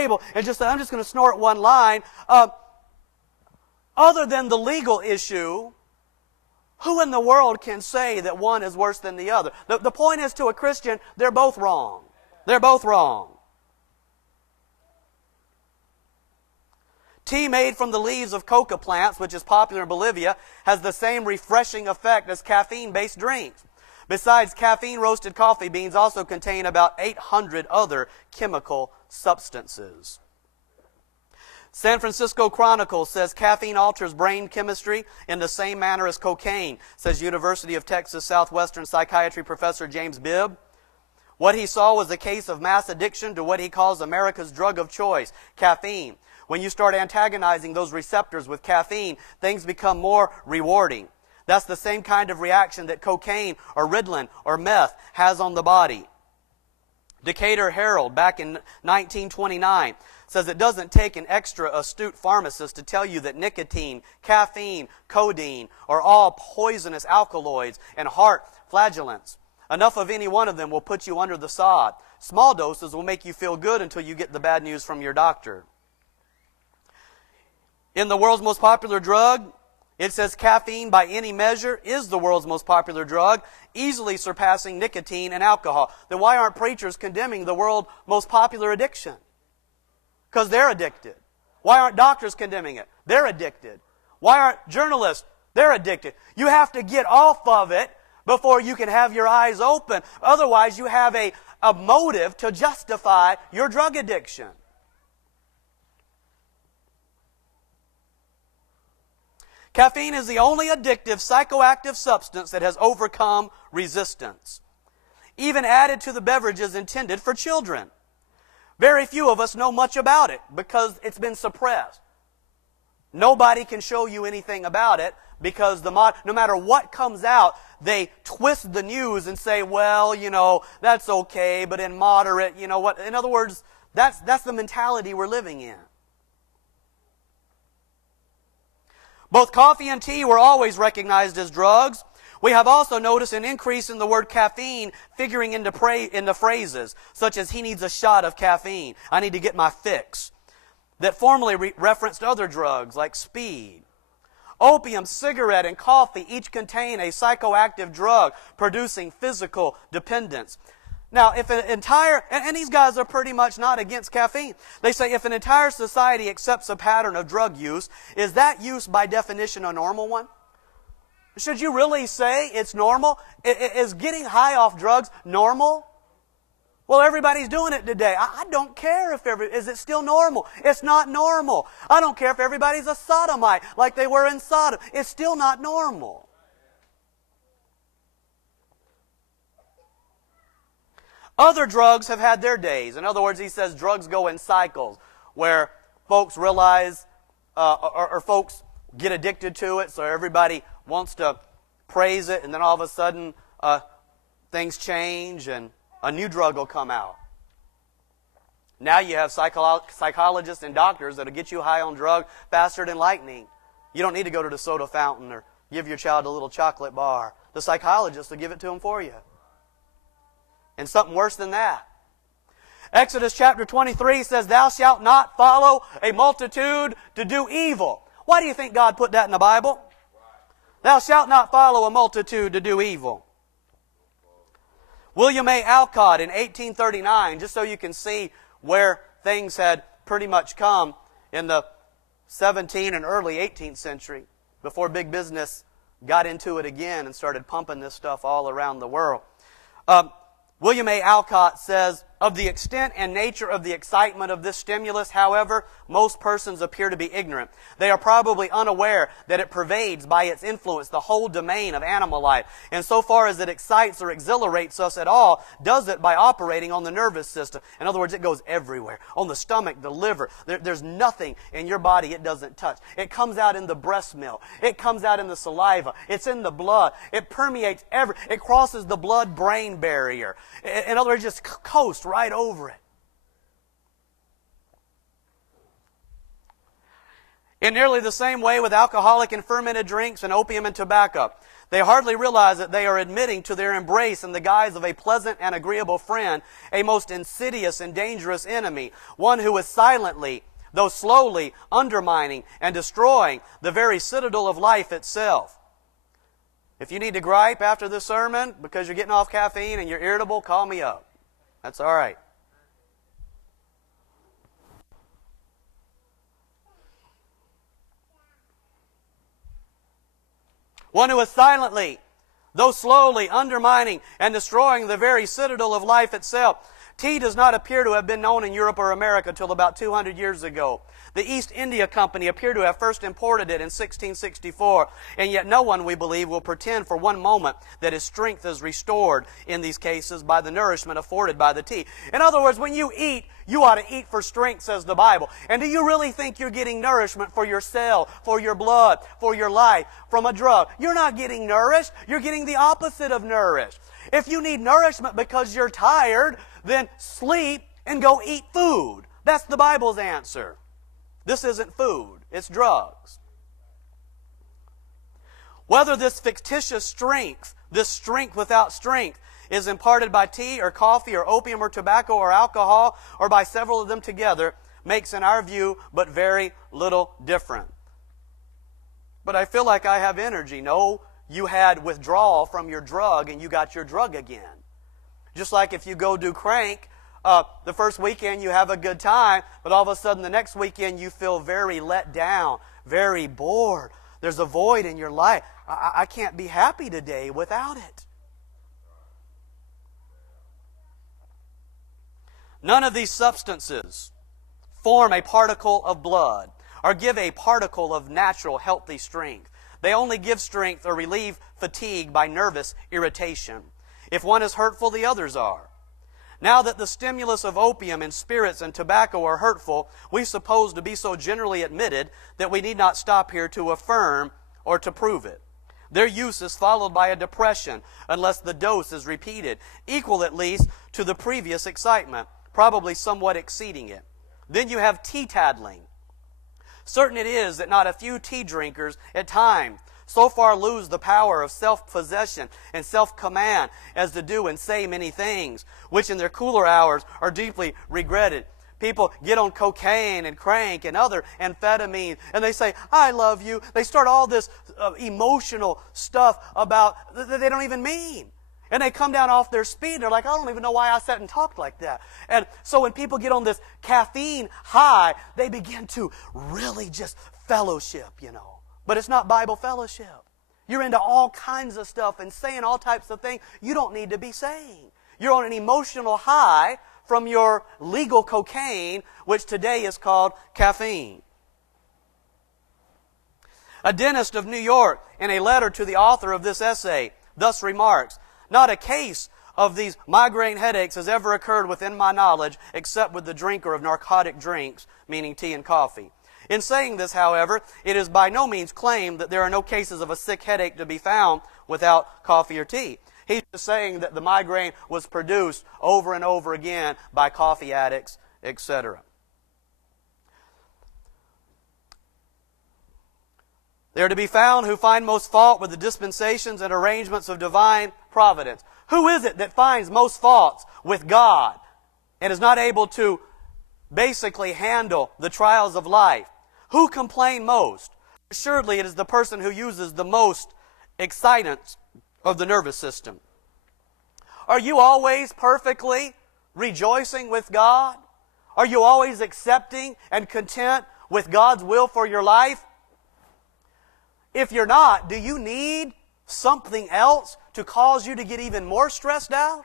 table and just say, I'm just going to snort one line. Other than the legal issue, who in the world can say that one is worse than the other? The point is, to a Christian, they're both wrong. They're both wrong. Tea made from the leaves of coca plants, which is popular in Bolivia, has the same refreshing effect as caffeine-based drinks. Besides, caffeine-roasted coffee beans also contain about 800 other chemical substances. San Francisco Chronicle says caffeine alters brain chemistry in the same manner as cocaine, says University of Texas Southwestern psychiatry professor James Bibb. What he saw was a case of mass addiction to what he calls America's drug of choice, caffeine. When you start antagonizing those receptors with caffeine, things become more rewarding. That's the same kind of reaction that cocaine or Ritalin or meth has on the body. Decatur Herald, back in 1929, says it doesn't take an extra astute pharmacist to tell you that nicotine, caffeine, codeine are all poisonous alkaloids and heart flagellants. Enough of any one of them will put you under the sod. Small doses will make you feel good until you get the bad news from your doctor. In the world's most popular drug, it says caffeine by any measure is the world's most popular drug, easily surpassing nicotine and alcohol. Then why aren't preachers condemning the world's most popular addiction? Because they're addicted. Why aren't doctors condemning it? They're addicted. Why aren't journalists? They're addicted. You have to get off of it before you can have your eyes open. Otherwise, you have a motive to justify your drug addiction. Caffeine is the only addictive psychoactive substance that has overcome resistance, even added to the beverages intended for children. Very few of us know much about it because it's been suppressed. Nobody can show you anything about it because no matter what comes out, they twist the news and say, well, that's okay, but in moderate, what? In other words, that's the mentality we're living in. Both coffee and tea were always recognized as drugs. We have also noticed an increase in the word caffeine figuring into phrases, such as, he needs a shot of caffeine, I need to get my fix, that formerly referenced other drugs like speed. Opium, cigarette, and coffee each contain a psychoactive drug producing physical dependence. Now, if an entire, and these guys are pretty much not against caffeine. They say if an entire society accepts a pattern of drug use, is that use by definition a normal one? Should you really say it's normal? Is getting high off drugs normal? Well, everybody's doing it today. I don't care if is it still normal? It's not normal. I don't care if everybody's a sodomite like they were in Sodom. It's still not normal. Other drugs have had their days. In other words, he says drugs go in cycles where folks realize or folks get addicted to it, so everybody wants to praise it, and then all of a sudden things change and a new drug will come out. Now you have psychologists and doctors that will get you high on drug faster than lightning. You don't need to go to the soda fountain or give your child a little chocolate bar. The psychologist will give it to them for you. And something worse than that. Exodus chapter 23 says, thou shalt not follow a multitude to do evil. Why do you think God put that in the Bible? Thou shalt not follow a multitude to do evil. William A. Alcott in 1839, just so you can see where things had pretty much come in the 17th and early 18th century, before big business got into it again and started pumping this stuff all around the world. William A. Alcott says, of the extent and nature of the excitement of this stimulus, however, most persons appear to be ignorant. They are probably unaware that it pervades by its influence the whole domain of animal life. And so far as it excites or exhilarates us at all, does it by operating on the nervous system. In other words, it goes everywhere. On the stomach, the liver. There's nothing in your body it doesn't touch. It comes out in the breast milk. It comes out in the saliva. It's in the blood. It permeates it crosses the blood-brain barrier. In other words, just coast right over it. In nearly the same way with alcoholic and fermented drinks and opium and tobacco, they hardly realize that they are admitting to their embrace in the guise of a pleasant and agreeable friend, a most insidious and dangerous enemy, one who is silently, though slowly, undermining and destroying the very citadel of life itself. If you need to gripe after this sermon because you're getting off caffeine and you're irritable, call me up. That's all right. One who is silently, though slowly, undermining and destroying the very citadel of life itself. Tea does not appear to have been known in Europe or America until about 200 years ago. The East India Company appeared to have first imported it in 1664, and yet no one, we believe, will pretend for one moment that his strength is restored in these cases by the nourishment afforded by the tea. In other words, when you eat, you ought to eat for strength, says the Bible. And do you really think you're getting nourishment for your cell, for your blood, for your life, from a drug? You're not getting nourished. You're getting the opposite of nourished. If you need nourishment because you're tired, then sleep and go eat food. That's the Bible's answer. This isn't food, it's drugs. Whether this fictitious strength, this strength without strength, is imparted by tea or coffee or opium or tobacco or alcohol or by several of them together, makes in our view but very little difference. But I feel like I have energy. No, you had withdrawal from your drug and you got your drug again. Just like if you go do crank, the first weekend you have a good time, but all of a sudden the next weekend you feel very let down, very bored. There's a void in your life. I can't be happy today without it. None of these substances form a particle of blood or give a particle of natural healthy strength. They only give strength or relieve fatigue by nervous irritation. If one is hurtful, the others are. Now that the stimulus of opium and spirits and tobacco are hurtful, we suppose to be so generally admitted that we need not stop here to affirm or to prove it. Their use is followed by a depression unless the dose is repeated, equal at least to the previous excitement, probably somewhat exceeding it. Then you have tea-taddling. Certain it is that not a few tea drinkers at times so far lose the power of self-possession and self-command as to do and say many things, which in their cooler hours are deeply regretted. People get on cocaine and crank and other amphetamines, and they say, I love you. They start all this emotional stuff about that they don't even mean. And they come down off their speed. They're like, I don't even know why I sat and talked like that. And so when people get on this caffeine high, they begin to really just fellowship, you know. But it's not Bible fellowship. You're into all kinds of stuff and saying all types of things you don't need to be saying. You're on an emotional high from your legal cocaine, which today is called caffeine. A dentist of New York, in a letter to the author of this essay, thus remarks, not a case of these migraine headaches has ever occurred within my knowledge except with the drinker of narcotic drinks, meaning tea and coffee. In saying this, however, it is by no means claimed that there are no cases of a sick headache to be found without coffee or tea. He's just saying that the migraine was produced over and over again by coffee addicts, etc. They are to be found who find most fault with the dispensations and arrangements of divine providence. Who is it that finds most faults with God and is not able to basically handle the trials of life? Who complain most? Assuredly, it is the person who uses the most excitants of the nervous system. Are you always perfectly rejoicing with God? Are you always accepting and content with God's will for your life? If you're not, do you need something else to cause you to get even more stressed out?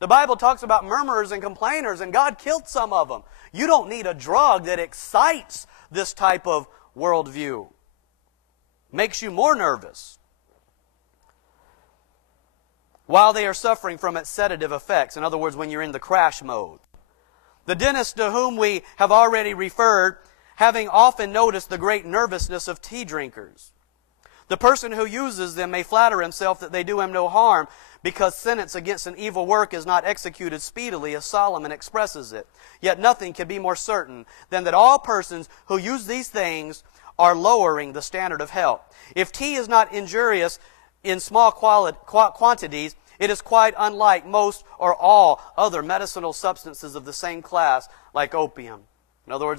The Bible talks about murmurers and complainers, and God killed some of them. You don't need a drug that excites this type of worldview. Makes you more nervous while they are suffering from its sedative effects. In other words, when you're in the crash mode. The dentist to whom we have already referred, having often noticed the great nervousness of tea drinkers. The person who uses them may flatter himself that they do him no harm, because sentence against an evil work is not executed speedily, as Solomon expresses it. Yet nothing can be more certain than that all persons who use these things are lowering the standard of health. If tea is not injurious in small quantities, it is quite unlike most or all other medicinal substances of the same class, like opium. In other words,